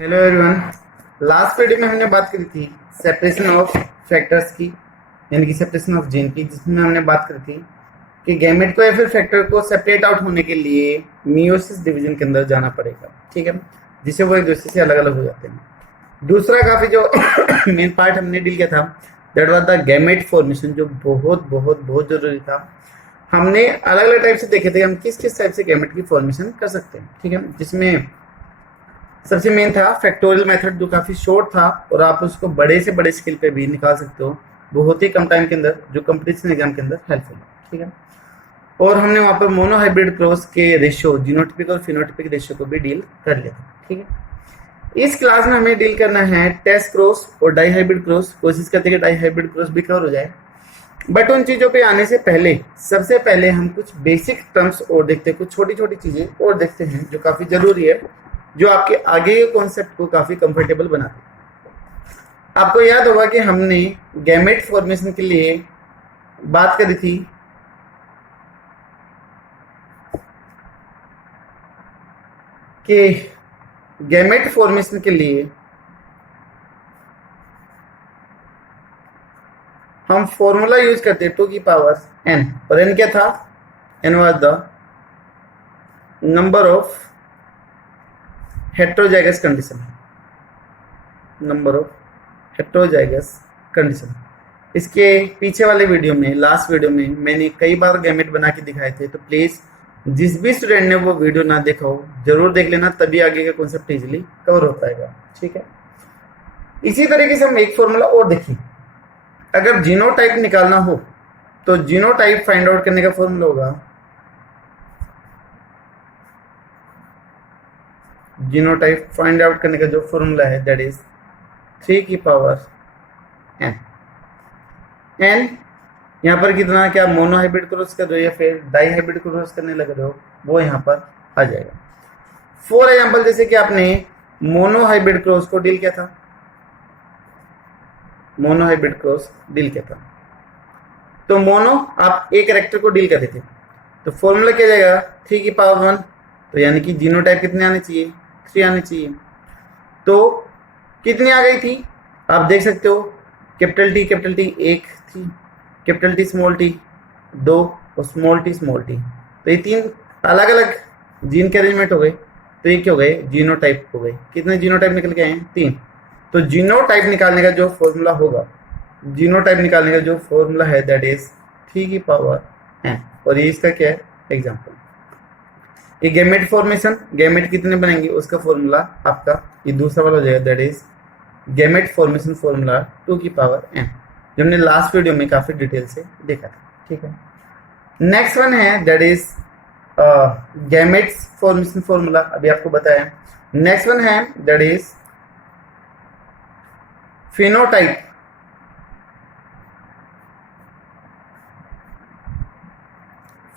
Hello everyone. Last video में हमने बात करी थी सेपरेशन ऑफ फैक्टर्स की, यानी कि सेपरेशन ऑफ जीन की, जिसमें हमने बात करी थी कि गैमेट को या फिर फैक्टर को सेपरेट आउट होने के लिए मियोसिस डिवीजन के अंदर जाना पड़ेगा, ठीक है, जिससे वो एक दूसरे से अलग अलग हो जाते हैं। दूसरा काफी जो मेन पार्ट हमने डील किया था, that was the gamete formation, जो बहुत बहुत बहुत जरूरी था। हमने अलग अलग टाइप से देखे थे हम किस किस टाइप से गैमेट की फॉर्मेशन कर सकते हैं, ठीक है, जिसमें सबसे मेन था फैक्टोरियल मेथड, जो काफी शॉर्ट था और आप उसको बड़े से बड़े स्केल पे भी निकाल सकते हो बहुत ही कम टाइम के अंदर, जो कंपटीशन एग्जाम के अंदर हेल्पफुल है, ठीक है। और हमने वहां पर मोनो हाइब्रिड क्रॉस के रेशियो, जीनोटिपिक और फिनोटिपिक रेशियो को भी डील कर लिया था, ठीक है। इस क्लास में हमें डील करना है टेस्ट क्रॉस और डाई हाइब्रिड क्रॉस। कोशिश करते हैं कि डाई हाइब्रिड क्रॉस भी कवर हो जाए, बट उन चीजों पे आने से पहले सबसे पहले हम कुछ बेसिक टर्म्स और देखते हैं, कुछ छोटी छोटी चीजें और देखते हैं जो काफी जरूरी है, जो आपके आगे के कॉन्सेप्ट को काफी कंफर्टेबल बनाते हैं। आपको याद होगा कि हमने गैमेट फॉर्मेशन के लिए बात करी थी कि गैमेट फॉर्मेशन के लिए हम फॉर्मूला यूज करते हैं 2 की पावर n, और n क्या था? n was the number of heterozygous condition, number of heterozygous condition. इसके पीछे वाले वीडियो में, लास्ट वीडियो में मैंने कई बार गैमेट बना के दिखाए थे, तो प्लीज जिस भी स्टूडेंट ने वो वीडियो ना देखा हो जरूर देख लेना, तभी आगे का कॉन्सेप्ट इजीली कवर हो पाएगा, ठीक है। इसी तरीके से हम एक फॉर्मूला और देखें, अगर जीनोटाइप निकालना हो तो जीनोटाइप फाइंड आउट करने का फॉर्मूला होगा, जीनोटाइप फाइंड आउट करने का जो फॉर्मूला है दैट इज 3 की पावर n। n यहाँ पर कितना, क्या मोनो हाइब्रिड क्रॉस कर रहे हो या फिर डाई हाइब्रिड क्रॉस करने लग रहे हो, वो यहाँ पर आ जाएगा। फॉर एग्जाम्पल, जैसे कि आपने मोनो हाइब्रिड क्रॉस को डील किया था, मोनो हाइब्रिड क्रॉस डील किया था, तो मोनो आप एक कैरेक्टर को डील कर रहे थे, तो फॉर्मूला क्या जाएगा 3 की पावर 1, तो यानी कि जीनोटाइप कितने आने चाहिए, 3 आने चाहिए। तो कितनी आ गई थी आप देख सकते हो, कैपिटल टी 1 थी, कैपिटल टी स्मॉल टी 2 और स्मॉल टी, तो ये 3 अलग अलग जीन के अरेंजमेंट हो गए, तो ये क्या हो गए, जीनोटाइप हो गए। कितने जीनोटाइप निकल के आए हैं, 3। तो जीनोटाइप निकालने का जो फॉर्मूला होगा, जीनोटाइप निकालने का जो फॉर्मूला है दैट इज 3 की पावर n, और ये इसका क्या है एग्जाम्पल। ये गैमेट फॉर्मेशन, गैमेट कितने बनेंगे उसका फॉर्मूला आपका ये दूसरा वाला हो जाएगा, that is gamete formation formula 2 की पावर n, जो हमने लास्ट वीडियो में काफी डिटेल से देखा था, ठीक है। नेक्स्ट वन है that is gametes formation formula, अभी आपको बताया। नेक्स्ट वन है that is phenotype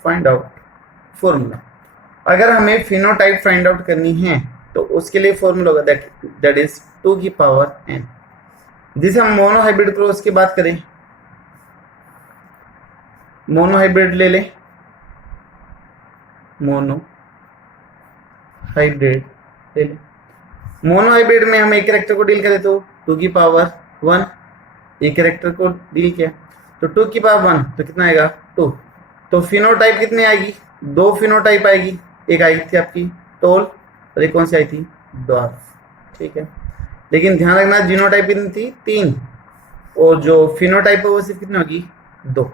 find out formula. अगर हमें फिनोटाइप फाइंड आउट करनी है तो उसके लिए फॉर्मूला होगा दैट इज 2 की पावर n। जिसे हम मोनो हाइब्रिड क्रॉस की बात करें, मोनो हाइब्रिड ले लें, मोनो हाइब्रिड ले लें। मोनो हाइब्रिड में हम एक कैरेक्टर को डील करें तो 2 की पावर 1, एक कैरेक्टर को डील किया तो 2 की पावर 1, तो कितना आएगा 2। तो फिनोटाइप कितनी आएगी, 2 फिनोटाइप आएगी, एक आई थी आपकी टोल और एक कौन सी आई थी, ड्वार्फ, ठीक है। लेकिन ध्यान रखना जीनोटाइप कितनी थी, 3, और जो फिनोटाइप है वो सिर्फ कितनी होगी, 2,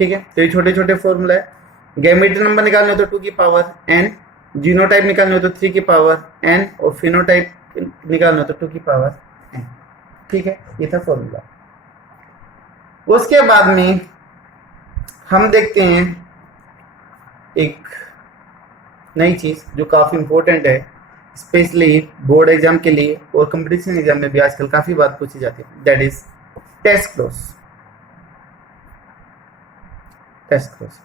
ठीक है। तो ये छोटे छोटे फॉर्मूला है। गैमेट नंबर निकालने हो तो 2 की पावर n, जीनोटाइप निकालने हो तो 3 की पावर n, और फिनोटाइप निकालना हो तो 2 की पावर n, ठीक है। ये था फॉर्मूला। उसके बाद में हम देखते हैं एक नई चीज जो काफी इंपॉर्टेंट है, स्पेशली बोर्ड एग्जाम के लिए और कंपटीशन एग्जाम में भी आजकल काफी बात पूछी जाती है, that is test cross. Test cross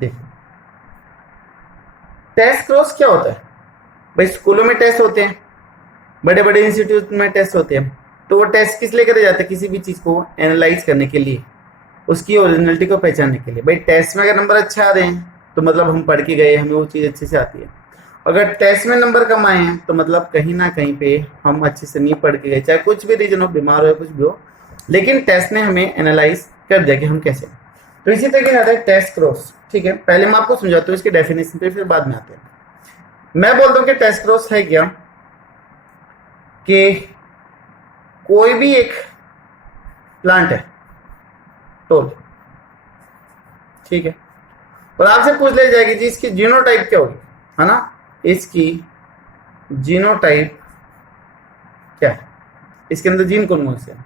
देखिए, टेस्ट क्रॉस क्या होता है भाई, स्कूलों में टेस्ट होते हैं, बड़े बड़े इंस्टीट्यूट में टेस्ट होते हैं, तो वो टेस्ट किस लिए करे जाते हैं, किसी भी चीज को एनालाइज करने के लिए, उसकी ओरिजिनलिटी को पहचानने के लिए। भाई टेस्ट में अगर नंबर अच्छा आ रहे हैं तो मतलब हम पढ़ के गए, हमें वो चीज अच्छे से आती है। अगर टेस्ट में नंबर कम आए हैं तो मतलब कहीं ना कहीं पे हम अच्छे से नहीं पढ़ के गए, चाहे कुछ भी रीजन हो, बीमार हो या कुछ भी हो, लेकिन टेस्ट ने हमें एनालाइज कर दिया कि हम कैसे। तो इसी तरीके आता है टेस्ट क्रॉस। ठीक है, पहले मैं आपको समझाता हूँ इसके डेफिनेशन पे, फिर बाद में आते हैं। मैं बोलता हूँ कि टेस्ट क्रॉस है क्या, कि कोई भी एक प्लांट है टोल, ठीक है, और आपसे पूछ ले जाएगी जी इसकी जीनोटाइप क्या होगी, है ना, इसकी जीनोटाइप क्या है, इसके अंदर जीन कौन कौन से है।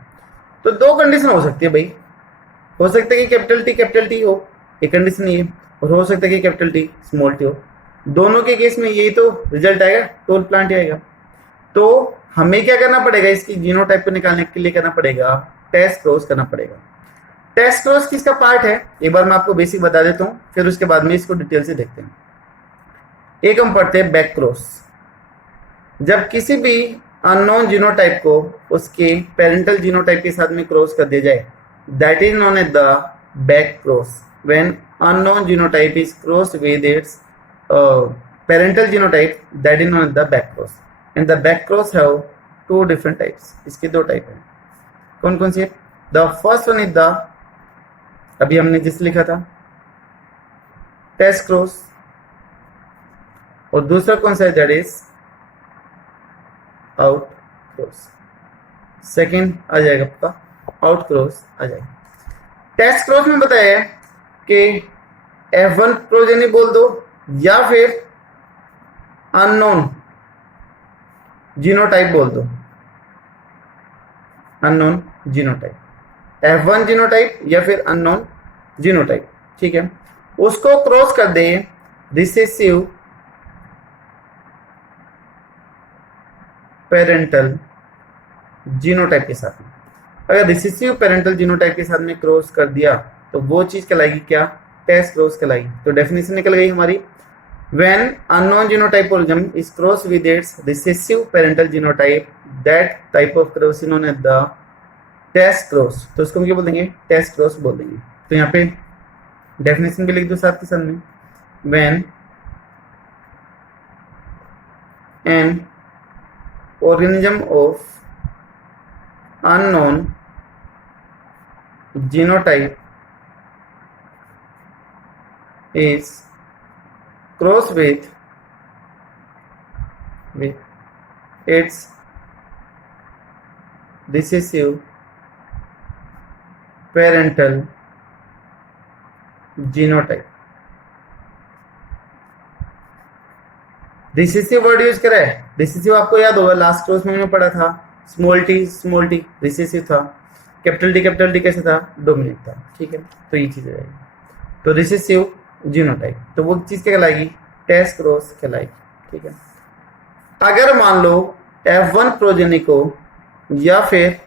तो दो कंडीशन हो सकती है भाई, हो सकता है कि कैपिटल टी हो, एक कंडीशन ये, और हो सकता है कि कैपिटल टी स्मॉल टी हो। दोनों के केस में यही तो रिजल्ट आएगा, टोल प्लांट ही आएगा। तो हमें क्या करना पड़ेगा, इसकी जीनोटाइप को निकालने के लिए करना पड़ेगा टेस्ट क्रॉस करना पड़ेगा। टेस्ट क्रॉस किसका पार्ट है, एक बार मैं आपको बेसिक बता देता हूँ, फिर उसके बाद में इसको डिटेल से देखते हैं। एक हम पढ़ते हैं बैक क्रॉस। जब किसी भी अननोन जीनोटाइप को उसके पेरेंटल जीनोटाइप के साथ में क्रॉस कर दिया जाए, that is known as the back cross. When unknown genotype is cross with its parental genotype, that is known as the back cross. And the back cross have two different types. इसके दो type हैं, कौन कौन सी है। The first one is the, अभी हमने जिस लिखा था टेस्ट क्रॉस, और दूसरा कौन सा है, that is out cross. Second आ जाएगा आपका आउट क्रॉस आ जाएगा। टेस्ट क्रॉस में बताया कि F1 प्रोजेनी बोल दो या फिर अननोन जीनोटाइप बोल दो, अननोन जीनोटाइप, F1 जीनोटाइप या फिर अननोन जीनोटाइप, ठीक है, उसको क्रॉस कर दे रिसेसिव पेरेंटल जीनोटाइप के साथ में। अगर रिसेसिव पेरेंटल जीनोटाइप के साथ में क्रॉस कर दिया तो वो चीज कहलाएगी क्या, टेस्ट क्रॉस कहलाएगी। तो डेफिनेशन निकल गई हमारी, when unknown genotypism is crossed with its recessive parental genotype, that type of cross is known as the test cross। तो उसको हम क्या बोल देंगे, टेस्ट क्रॉस बोल देंगे। तो यहाँ पे डेफिनेशन भी लिख दो साथ के साथ में, when an organism of unknown genotype is cross with its recessive parental genotype। Recessive word use करा है, रिसेसिव आपको याद होगा लास्ट क्लास में मैंने पढ़ा था, स्मॉल टी रिसेसिव था, कैपिटल टी कैसे था, डोमिनेंट था, ठीक है। तो ये चीज रहेगी, तो रिसेसिव जीनोटाइप, तो वो चीज क्या कहलाएगी, टेस्ट क्रॉस कहलाएगी, ठीक है। अगर मान लो F1 प्रोजेनी को या फिर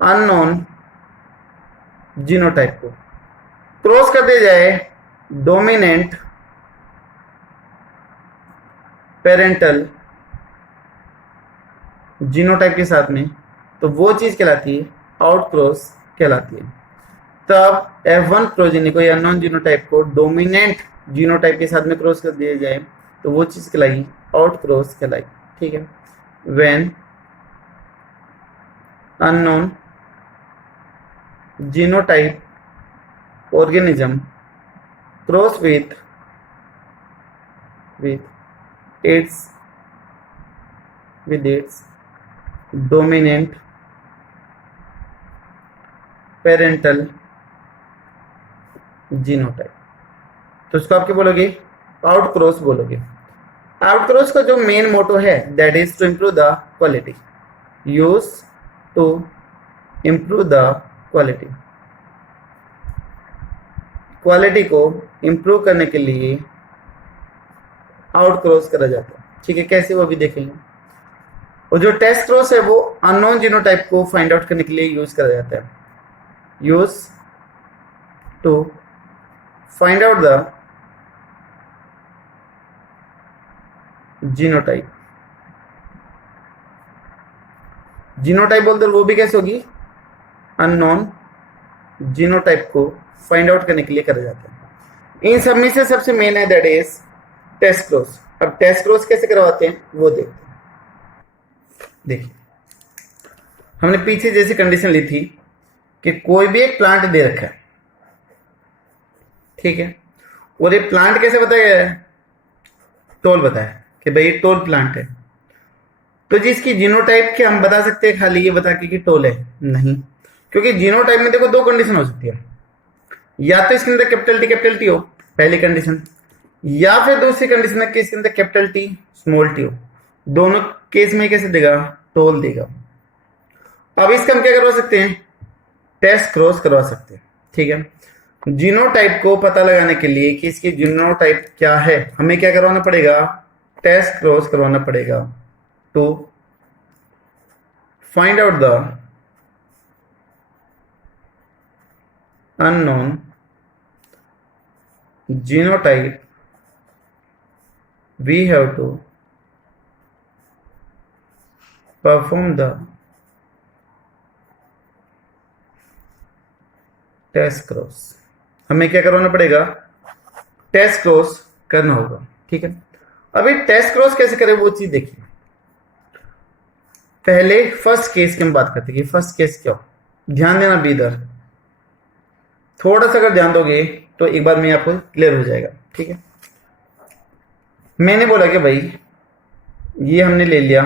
अननोन जीनोटाइप को क्रॉस कर दिया जाए डोमिनेंट पेरेंटल जीनोटाइप के साथ में, तो वो चीज कहलाती है आउट क्रॉस कहलाती है। तब F1 प्रोजेनी को या अननोन जीनोटाइप को डोमिनेंट जीनोटाइप के साथ में क्रॉस कर दिया जाए तो वो चीज कहलाएगी आउट क्रॉस कहलाएगी, ठीक है। When unknown genotype organism cross with its dominant parental genotype, तो इसको आप क्या बोलोगे, आउट क्रॉस बोलोगे। आउट क्रॉस का जो मेन मोटो है that is to improve the quality, use to improve the quality, quality को इम्प्रूव करने के लिए आउट क्रॉस करा जाता है, ठीक है। कैसे वो भी देखेंगे। और जो टेस्ट क्रॉस है वो अननोन जीनोटाइप को फाइंड आउट करने के लिए यूज करा जाता है, use to find out the genotype. Genotype बोलते वो भी कैसे होगी, अननोन जीनोटाइप को फाइंड आउट करने के लिए करा जाता है। इन सब में से सबसे मेन है दैट इज टेस्ट क्रॉस। अब टेस्ट क्रॉस कैसे करवाते हैं वो देखते हैं। देखिए हमने पीछे जैसी कंडीशन ली थी कि कोई भी एक प्लांट दे रखा है, ठीक है, और ये प्लांट कैसे बताया गया है, टोल बताया कि भाई ये टोल प्लांट है। तो जिसकी जीनोटाइप के हम बता सकते हैं खाली ये बता के कि टोल है? नहीं, क्योंकि जीनोटाइप में देखो दो कंडीशन हो सकती है, या तो इसके अंदर कैपिटल टी हो पहली कंडीशन, या फिर दूसरी कंडीशन है कि इसके अंदर कैपिटल टी स्मॉल टी हो। दोनों केस में कैसे देगा, टोल देगा। अब इसका हम क्या करवा सकते हैं, टेस्ट क्रॉस करवा सकते हैं, ठीक है। जीनोटाइप को पता लगाने के लिए कि इसकी जीनोटाइप क्या है, हमें क्या करवाना पड़ेगा, टेस्ट क्रॉस करवाना पड़ेगा to find out the unknown genotype we have to perform the test cross. हमें क्या करवाना पड़ेगा, टेस्ट क्रॉस करना होगा, ठीक है। अभी टेस्ट क्रॉस कैसे करें वो चीज देखिए। पहले फर्स्ट केस की हम बात करते हैं कि फर्स्ट केस क्या हो, ध्यान देना भी इधर थोड़ा सा अगर ध्यान दोगे तो एक बार में आपको क्लियर हो जाएगा, ठीक है। मैंने बोला कि भाई ये हमने ले लिया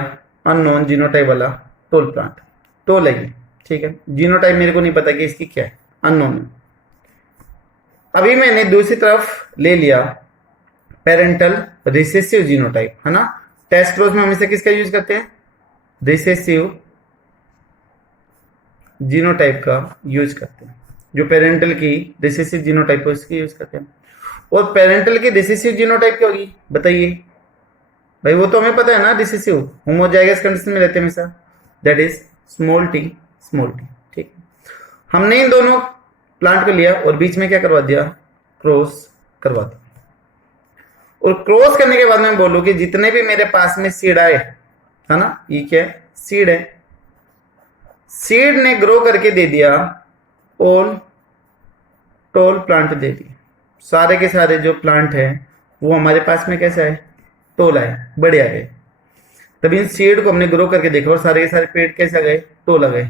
अननोन जीनोटाइप वाला टोल प्लांट, टोल है, ठीक है। जीनोटाइप मेरे को नहीं पता कि इसकी क्या है, अननोन है। अभी मैंने दूसरी तरफ ले लिया पेरेंटल रिसेसिव जीनोटाइप, है ना। टेस्ट क्रॉस में हमेशा किसका यूज करते हैं, रिसेसिव जीनोटाइप का यूज करते हैं। जो पेरेंटल की रिसेसिव जीनोटाइप है उसकी यूज करते हैं। और पेरेंटल की रिसेसिव जीनोटाइप क्या होगी बताइए भाई, वो तो हमें पता है ना, रिसेसिव होमोजाइगस कंडीशन में रहते हैं हमेशा, दैट इज स्मॉल टी, ठीक है। हमने इन दोनों प्लांट को लिया और बीच में क्या करवा दिया, क्रॉस करवा दिया। और क्रॉस करने के बाद मैं बोलूं कि जितने भी मेरे पास में सीड आए, है ना, ये क्या है, सीड है, सीड ने ग्रो करके दे दिया ऑल टोल प्लांट दे दिए। सारे के सारे जो प्लांट है वो हमारे पास में कैसे आए, टोल आए, बड़े आ गए। तब इन सीड को हमने ग्रो करके देखा और सारे के सारे पेड़ कैसे आ गए, टोल आ गए।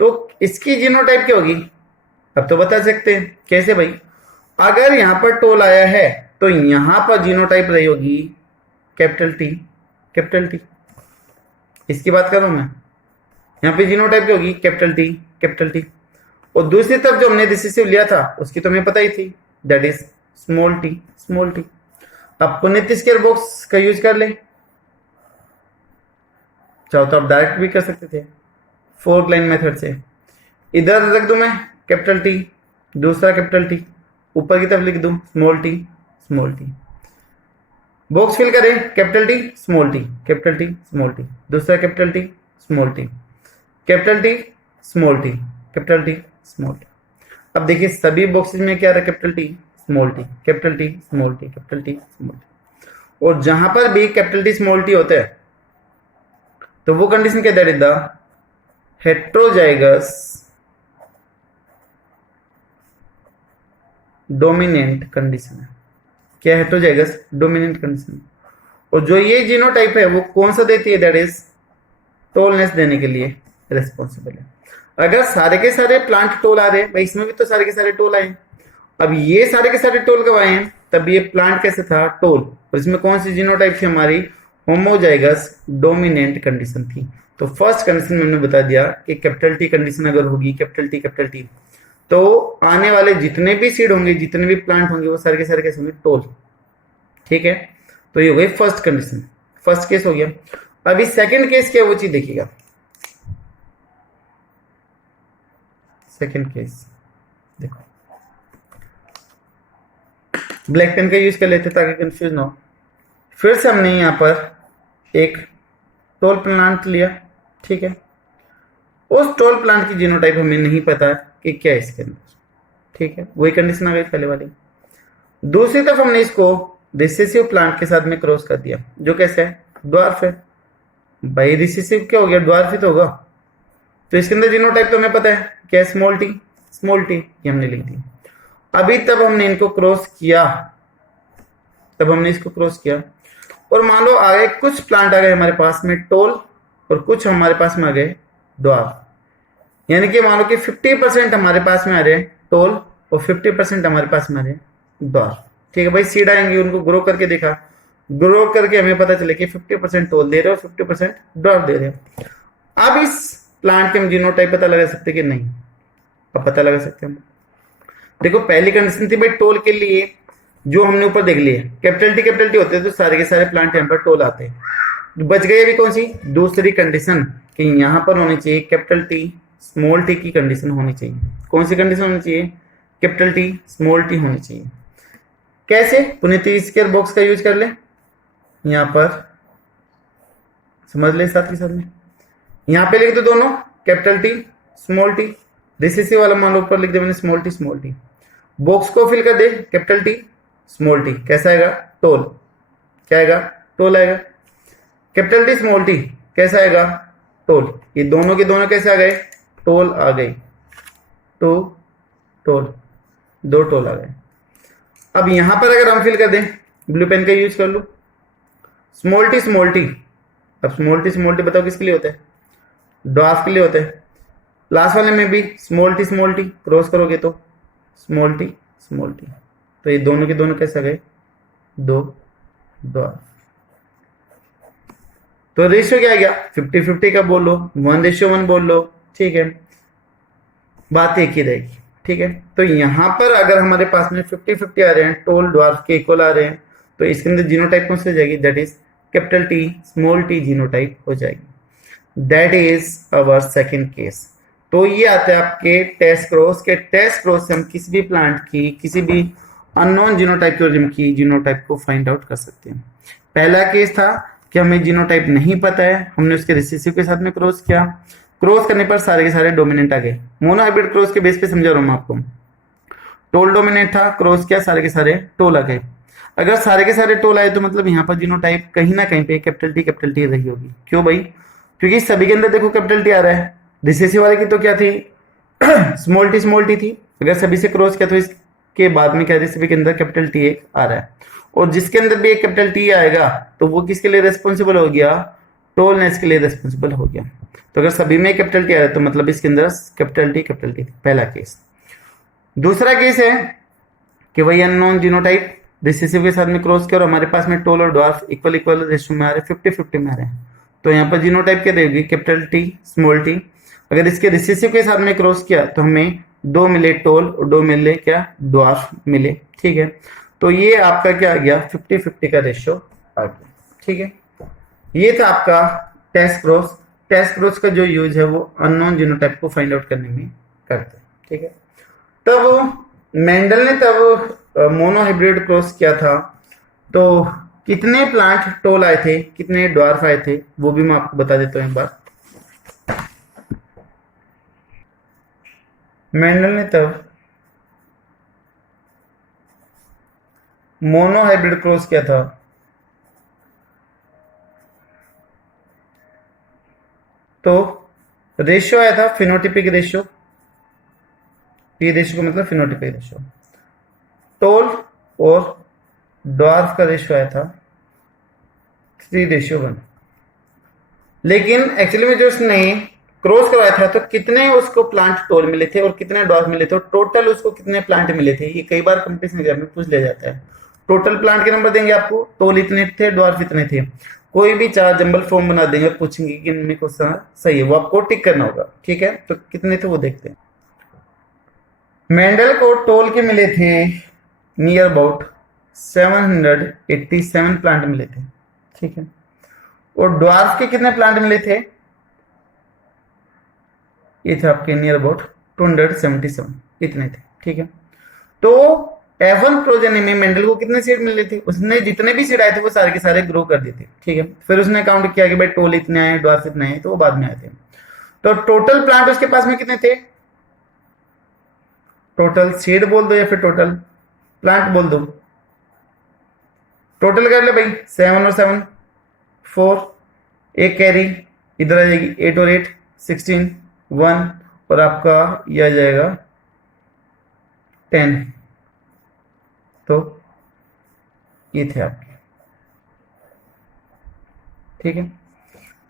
तो इसकी जीनोटाइप क्या होगी, अब तो बता सकते हैं कैसे भाई। अगर यहां पर टोल आया है तो यहां पर जीनोटाइप रही होगी कैपिटल टी। इसकी बात कर रहा हूं मैं, यहां पे जीनोटाइप क्या होगी, कैपिटल टी। और दूसरी तरफ जो हमने रिसेसिव लिया था उसकी तो हमें पता ही थी, दैट इज स्मॉल टी। अब पुनित स्क्वायर बॉक्स का यूज कर ले, चाहो तो आप डायरेक्ट भी कर सकते थे फोर्थ लाइन मेथड से। इधर रख दूं मैं कैपिटल टी, दूसरा कैपिटल टी, ऊपर की तरफ लिख दूं स्मॉल टी। बॉक्स फिल करें, कैपिटल टी स्मॉल टी, दूसरा capital T small T, capital T small T, capital T small T. अब देखिए सभी बॉक्सेस में क्या रहा, capital T small T, capital T small T, capital T small T. और जहां पर भी कैपिटल टी स्मॉल टी होता है तो वो कंडीशन क्या, that is the heterozygous dominant condition है। क्या हेट्रोजाइगस डोमिनेंट कंडीशन। और जो ये जीनोटाइप है वो कौन सा देती है, दैट इज टोलनेस देने के लिए रिस्पॉन्सिबल है। अगर सारे के सारे प्लांट टोल आ रहे हैं भाई, इसमें भी तो सारे के सारे टोल आए, अब ये सारे के सारे टोल कब आए हैं, तब ये प्लांट कैसे था, टोल। और इसमें कौन सी जीनोटाइप थी हमारी, होमोजाइगस डोमिनेंट कंडीशन थी। तो फर्स्ट कंडीशन में हमने बता दिया कि कैपिटल टी कंडीशन अगर होगी, कैपिटल टी, तो आने वाले जितने भी सीड होंगे, जितने भी प्लांट होंगे, वो सारे के सारे कैसे होंगे, टोल, ठीक है। तो ये हो गई फर्स्ट कंडीशन, फर्स्ट केस हो गया। अभी सेकंड केस क्या है वो चीज देखिएगा। सेकंड केस देखो, ब्लैक पेन का यूज कर लेते ताकि कंफ्यूज ना हो। फिर से हमने यहां पर एक टोल प्लांट लिया, ठीक है। उस टोल प्लांट की जीनोटाइप हमें नहीं पता कि क्या है इसके अंदर, ठीक है, वही कंडीशन आ गई पहले वाली। दूसरी तरफ हमने इसको रिसेसिव प्लांट के साथ में क्रॉस कर दिया, जो कैसे है, ड्वार्फ है भाई। रिसेसिव क्या हो गया, ड्वार्फ ही तो होगा। तो इसके अंदर जीनोटाइप तो हमें पता है क्या, स्मॉल टी, ये हमने लिख दी। अभी तब हमने इनको क्रॉस किया, तब हमने इसको क्रॉस किया और मान लो आ गए कुछ प्लांट आ गए हमारे पास में टोल और कुछ हमारे पास में आ गए ड्वार्फ, यानी कि मान लो कि 50% हमारे पास में आ रहे हैं टोल और 50% हमारे पास में आ रहे हैं ड्वार्फ। ठीक है भाई, सीड आएंगे, उनको ग्रो करके देखा, ग्रो करके हमें पता चले कि 50% टोल दे रहे हो, 50% ड्वार्फ दे रहे हो। अब इस प्लांट के हम जीनोटाइप पता लगा सकते कि नहीं? अब पता लगा सकते हैं। देखो पहली कंडीशन थी भाई टोल के लिए, जो हमने ऊपर देख लिया, कैपिटल टी होते हैं तो सारे के सारे प्लांट यहाँ पर टोल आते हैं। बच गई अभी कौन सी? दूसरी कंडीशन कि यहां पर होनी चाहिए कैपिटल टी स्मॉल टी की कंडीशन होनी चाहिए। कौन सी कंडीशन होनी चाहिए? कैपिटल टी स्मॉल टी होनी चाहिए। कैसे? पुनीति स्क्वायर बॉक्स का यूज कर ले, यहां पर समझ ले साथ के साथ में, यहां पे लिख दो दोनों capital T small T, recessive वाला मान लो ऊपर लिख दे मैंने स्मॉल टी, बॉक्स को फिल कर दे कैपिटल टी स्मॉल टी, कैसा आएगा? टोल। क्या आएगा? टोल आएगा। कैपिटल टी स्मॉल टी कैसा आएगा? टोल। ये दोनों के दोनों कैसे आ गए? टोल आ गए, टू टोल, दो टोल आ गए। अब यहां पर अगर हम फिल कर दें, ब्लू पेन का यूज कर लो, स्मॉल टी, अब स्मॉल टी बताओ किसके लिए होता है? ड्वार्फ के लिए होता है। लास्ट वाले में भी स्मॉल टी क्रॉस करोगे तो स्मॉल टी, तो ये दोनों के दोनों कैसे आ गए? दो ड्वार्फ। तो रेशियो क्या आ गया? 50-50 का बोल लो, 1:1 बोल लो, ठीक है, बात एक ही रहेगी। ठीक है, तो यहां पर अगर हमारे पास में 50-50 आ रहे हैं, टोल ड्वार्फ के इक्वल आ रहे हैं, तो इसके अंदर जीनोटाइप कौन सी हो जाएगी? That is capital T small T genotype हो जाएगी। That is our second case. तो ये आता है आपके टेस्ट क्रॉस के, टेस्ट क्रॉस से हम किसी भी प्लांट की, किसी भी अननोन जीनोटाइप के ऑर्गेनिज्म की जीनोटाइप को फाइंड आउट कर सकते हैं। पहला केस था कि हमें जीनोटाइप नहीं पता है, हमने उसके रिसेसिव के साथ में क्रॉस किया, क्रॉस करने पर सारे के सारे डोमिनेंट आ गए। मोनोहाइब्रिड क्रॉस के बेस पे समझा रहा हूं मैं आपको, टोल डोमिनेंट था, क्रॉस किया, सारे के सारे टोल आ गए। अगर सारे के सारे टोल आए तो मतलब यहाँ पर जीनोटाइप कहीं ना कहीं पे कैपिटल टी रही होगी। क्यों भाई? क्योंकि सभी के अंदर देखो कैपिटल टी आ रहा है। रिसेसिव वाले की तो क्या थी? स्मॉल टी थी। अगर सभी से क्रॉस किया तो इसके बाद में क्या है? सभी के अंदर कैपिटल टी एक आ रहा है, और जिसके अंदर भी एक कैपिटल टी आएगा तो वो किसके लिए रेस्पॉन्सिबल हो गया? टोलनेस के लिए रेस्पॉन्सिबल हो गया। तो अगर सभी में कैपिटल टी आ रहा है तो मतलब इसके अंदर कैपिटल टी, पहला केस। दूसरा केस है कि वही अननोन जीनोटाइप रिसेसिव के साथ में क्रॉस किया और हमारे पास में टोल और ड्वार्फ इक्वल रेशियो में आ रहे हैं, 50-50 में आ रहे हैं, तो यहाँ पर जीनोटाइप क्या देगी? Capital T small T. अगर इसके रिसेसिव के साथ में क्रॉस किया तो हमें दो मिले टोल और दो मिले क्या? ड्वार्फ मिले। ठीक है, तो ये आपका क्या आ गया? 50-50 का रेशियो आ गया। ठीक है, ये था आपका टेस्ट क्रॉस। टेस्ट क्रॉस का जो यूज है वो अननोन जीनोटाइप को फाइंड आउट करने में करते हैं। ठीक है, तब मेंडल ने तब मोनोहाइब्रिड क्रॉस किया था, तो कितने प्लांट टोल आए थे, कितने ड्वार्फ आए थे, वो भी मैं आपको बता देता हूं एक बार। मेंडल ने तब मोनोहाइब्रिड क्रॉस किया था, तो रेशियो आया था फिनोटिपिक रेशियो, पी रेशियो का मतलब फिनोटिपिक रेशियो, टोल और ड्वार्फ का रेशियो आया था 3:1। लेकिन एक्चुअली में जो उसने क्रॉस करवाया था तो कितने उसको प्लांट टोल मिले थे और कितने ड्वार्फ मिले थे, और टोटल उसको कितने प्लांट मिले थे, ये कई बार कंपटीशन एग्जाम में पूछ लिया जाता है। टोटल प्लांट के नंबर देंगे आपको, टोल इतने थे, ड्वार्फ इतने थे, कोई भी चार जंबल फॉर्म बना देंगे और पूछेंगे कि इनमें क्वेश्चन सही है, वो आपको टिक करना होगा। ठीक है, तो कितने थे वो देखते हैं। मेंडल को टोल के मिले थे नियर अबाउट 787 प्लांट मिले थे। ठीक है, और ड्वार्फ के कितने प्लांट मिले थे? ये थे आपके नियर अबाउट 277, इतने थे। ठीक है, तो F1 प्रोजेनी में मेंडल को कितने सीड मिले थे? उसने जितने भी सीड आए थे वो सारे के सारे ग्रो कर दिए थे। ठीक है, फिर उसने काउंट किया कि भाई टोल इतने आए, ड्वार्फ इतने आए, तो वो बाद में आए थे। तो टोटल प्लांट उसके पास में कितने थे? टोटल सीड बोल दो या फिर टोटल प्लांट बोल दो, टोटल कर ले भाई। 7 और 7 4, एक कैरी इधर आ जाएगी, 8 और 8 16, 1 और आपका ये आ जाएगा 10। तो ये थे आपके ठीक है।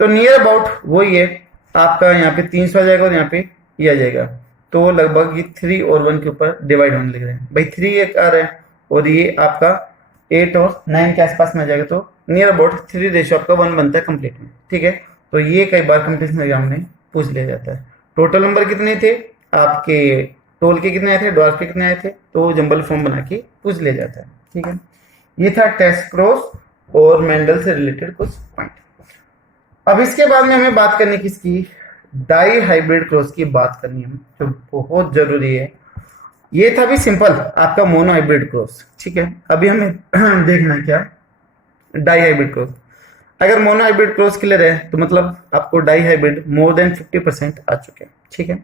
तो नियर अबाउट वही है, आपका यहाँ पे 300 आ जाएगा और यहाँ पे ये आ जाएगा, तो लगभग ये 3 और 1 के ऊपर डिवाइड होने लग रहे हैं भाई। 3 एक आ रहा है और ये आपका 8 और 9 के आसपास में आ जाएगा, तो नियर अबाउट 3 रेशियो आपका 1 बनता है कंप्लीट में, ठीक है। तो ये कई बार कंपटीशन एग्जाम में पूछ लिया जाता है। टोटल नंबर कितने थे आपके, टोल के कितने आए थे, ड्वार्फ के कितने आए थे, तो जंबल फॉर्म बना के पूछ लिया जाता है, ठीक है। ये था टेस्ट क्रॉस और मेंडल से रिलेटेड कुछ पॉइंट। अब इसके बाद में हमें बात करनी किसकी, डाई हाइब्रिड क्रॉस की बात करनी है, जो बहुत जरूरी है। ये था भी सिंपल आपका मोनो हाइब्रिड क्रॉस, ठीक है। अभी हमें देखना क्या, डाई हाइब्रिड क्रॉस। अगर मोनो हाइब्रिड क्रॉस क्लियर है तो मतलब आपको डाई हाइब्रिड मोर देन 50% आ चुके हैं, ठीक है।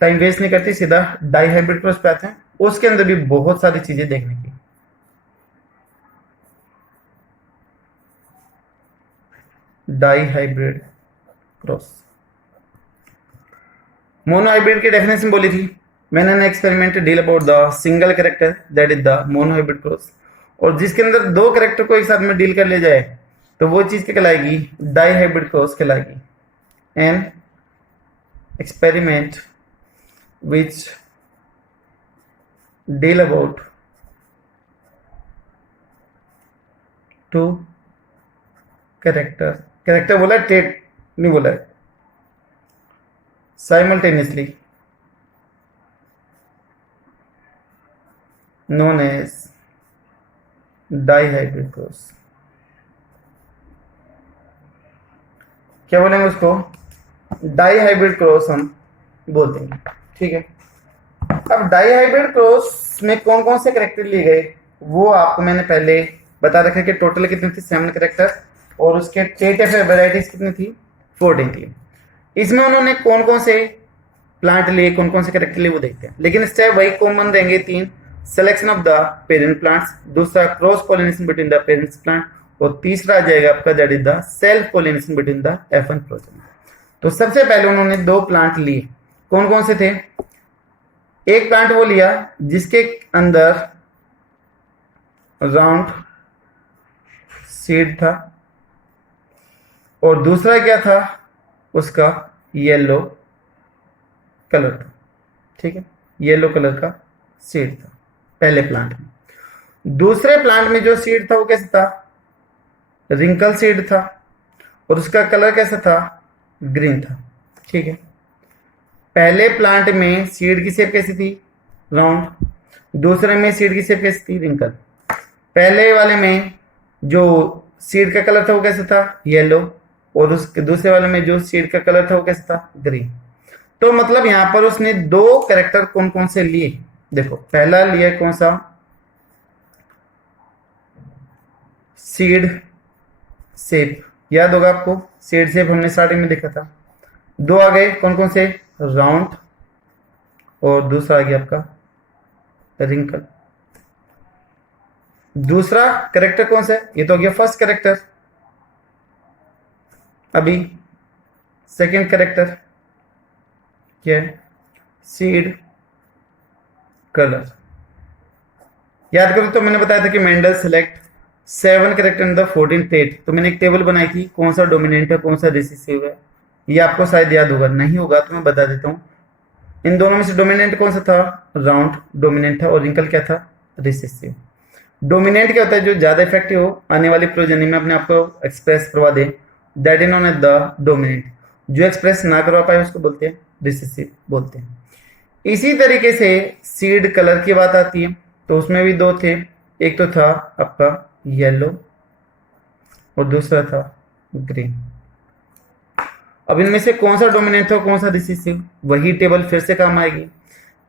टाइम वेस्ट नहीं करते, सीधा डाई हाइब्रिड क्रॉस पे आते हैं। उसके अंदर भी बहुत सारी चीजें देखने की। Dihybrid cross, monohybrid की डेफिनेशन बोली थी मैंने, an experiment deal about the single character that is the monohybrid cross. और जिसके अंदर दो कैरेक्टर को एक साथ में डील कर लिया जाए तो वो चीज क्या कहलाएगी, डाई हाइब्रिड क्रॉस कहलाएगी। An experiment which deal about two character बोला है, ट्रेट नहीं बोला है, simultaneously known as dihybrid cross। क्या बोलेंगे उसको, डाईहाइब्रिड क्रॉस हम बोल देंगे, ठीक है। अब डाईहाइब्रिड क्रॉस में कौन कौन से कैरेक्टर लिए गए वो आपको मैंने पहले बता रखा कि टोटल कितने थे 7 कैरेक्टर, और उसके ट्रेट या फिर वेराइटीज कितनी थी 14 थी। इसमें उन्होंने कौन कौन से प्लांट लिए, कौन कौन से कैरेक्टर लिए वो देखते हैं, लेकिन स्टेप वही कॉमन रहेंगे 3। Selection of the parent plants, दूसरा cross pollination between the parents plant, और तीसरा आ जाएगा आपका that is the self pollination between the F1 progeny. तो सबसे पहले उन्होंने 2 प्लांट लिए, कौन कौन से थे, एक प्लांट वो लिया जिसके अंदर राउंड सीड था, और दूसरा क्या था उसका येलो कलर था, ठीक है, येलो कलर का सीड था पहले प्लांट में। दूसरे प्लांट में जो सीड था वो कैसा था, रिंकल सीड था, और उसका कलर कैसा था, ग्रीन था, ठीक है। पहले प्लांट में सीड की शेप कैसी थी, राउंड, दूसरे में सीड की शेप कैसी थी, रिंकल। पहले वाले में जो सीड का कलर था वो कैसा था, येलो, और उसके दूसरे वाले में जो सीड का कलर था वो कैसा था, ग्रीन। तो मतलब यहां पर उसने 2 कैरेक्टर कौन कौन से लिए, देखो पहला लिया कौन सा, सीड शेप, याद होगा आपको सीड शेप हमने स्टार्टिंग में देखा था। 2 आ गए कौन कौन से, राउंड, और दूसरा आ गया आपका रिंकल। दूसरा कैरेक्टर कौन सा है, ये तो हो गया फर्स्ट कैरेक्टर। अभी सेकंड कैरेक्टर क्या है, सीड कलर। याद करो तो मैंने बताया था कि Mendel select 7 character in the 14 trait, तो मैंने एक टेबल बनाई थी कौन सा डोमिनेंट है कौन सा रिसेसिव है, ये आपको शायद याद होगा, नहीं होगा तो मैं बता देता हूं। इन दोनों में से डोमिनेंट कौन सा था, राउंड डोमिनेंट था, और रिंकल क्या था, रिसेसिव। डोमिनेंट क्या होता है, जो ज्यादा इफेक्टिव हो आने वाली प्रोजेनी में अपने आप को एक्सप्रेस करवा दे, that is known as the dominant. जो एक्सप्रेस ना करवा पाए उसको बोलते हैं रिसेसिव बोलते हैं। इसी तरीके से सीड कलर की बात आती है, तो उसमें भी 2 थे, एक तो था आपका येलो और दूसरा था ग्रीन। अब इनमें से कौन सा डोमिनेंट था कौन सा रिसेसिव, वही टेबल फिर से काम आएगी।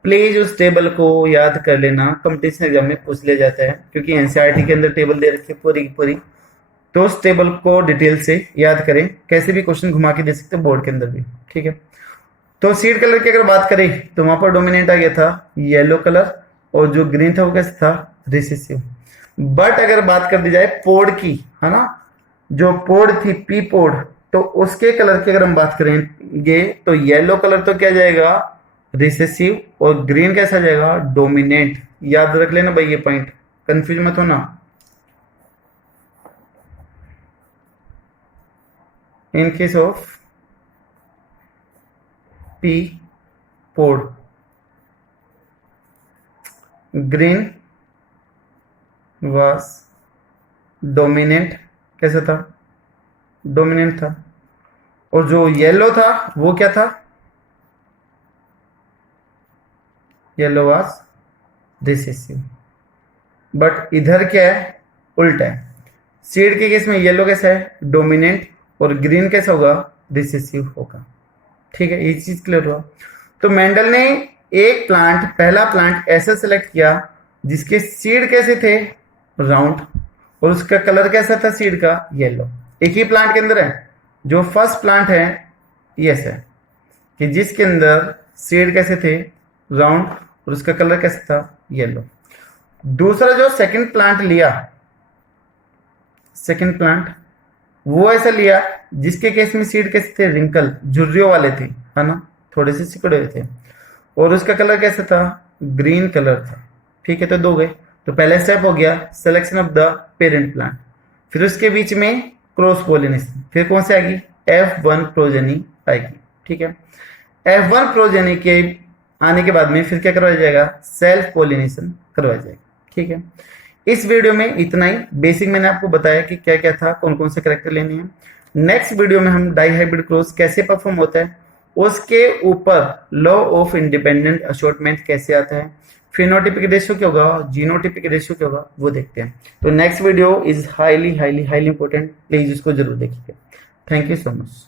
प्लीज उस टेबल को याद कर लेना, कंपटीशन एग्जाम में पूछ लिया जाता है, क्योंकि एनसीईआरटी के अंदर टेबल दे रखी है पूरी की पूरी, तो उस टेबल को डिटेल से याद करें, कैसे भी क्वेश्चन घुमा के दे सकते हैं बोर्ड के अंदर भी, ठीक है। तो सीड कलर की अगर बात करें तो वहां पर डोमिनेंट आ गया था येलो कलर, और जो ग्रीन था वो कैसा था, रिसेसिव। बट अगर बात कर दी जाए पोड की, है ना, जो पोड थी पी पोड, तो उसके कलर की अगर हम बात करेंगे तो येलो कलर तो क्या जाएगा, रिसेसिव, और ग्रीन कैसा जाएगा, डोमिनेंट। याद रख लेना भाई ये पॉइंट, कंफ्यूज मत होना। in case of P pod, green was dominant, कैसा था, डोमिनेंट था, और जो येलो था वो क्या था, येलो वाज रिसेसिव। बट इधर क्या है, उल्टा है। सीड के केस में येलो कैसा है, डोमिनेंट, और ग्रीन कैसा होगा, रिसेसिव होगा। ठीक है, ये चीज क्लियर हुआ। तो मेंडल ने एक प्लांट, पहला प्लांट ऐसा सेलेक्ट किया जिसके सीड कैसे थे, राउंड, और उसका कलर कैसा था सीड का, येलो। एक ही प्लांट के अंदर है, जो फर्स्ट प्लांट है ये है कि जिसके अंदर सीड कैसे थे, राउंड, और उसका कलर कैसा था, येलो। दूसरा जो सेकंड प्लांट लिया, सेकंड प्लांट वो ऐसा लिया जिसके केस में सीड कैसे थे, रिंकल, झुर्रियों वाले थे, है ना, थोड़े से सिकुड़े हुए थे, और उसका कलर कैसा था, ग्रीन कलर था। ठीक है, तो दो गए। तो पहला स्टेप हो गया selection of the parent plant, फिर उसके बीच में क्रॉस पोलिनेशन, फिर कौन सी आएगी, F1 प्रोजेनी आएगी। ठीक है, F1 प्रोजेनी के आने के बाद में फिर क्या करवाया जाएगा, सेल्फ पोलिनेशन करवाया जाएगा। ठीक है, इस वीडियो में इतना ही बेसिक मैंने आपको बताया कि क्या क्या था, कौन कौन से कैरेक्टर लेने हैं। नेक्स्ट वीडियो में हम डाइहाइब्रिड क्रॉस कैसे परफॉर्म होता है, उसके ऊपर लॉ ऑफ इंडिपेंडेंट असॉर्टमेंट कैसे आता है, फिनोटिपिक रेशियो क्या होगा, जीनोटिपिक रेशियो क्या होगा, वो देखते हैं। तो next video is highly highly highly important, please उसको जरूर देखिए। Thank you so much.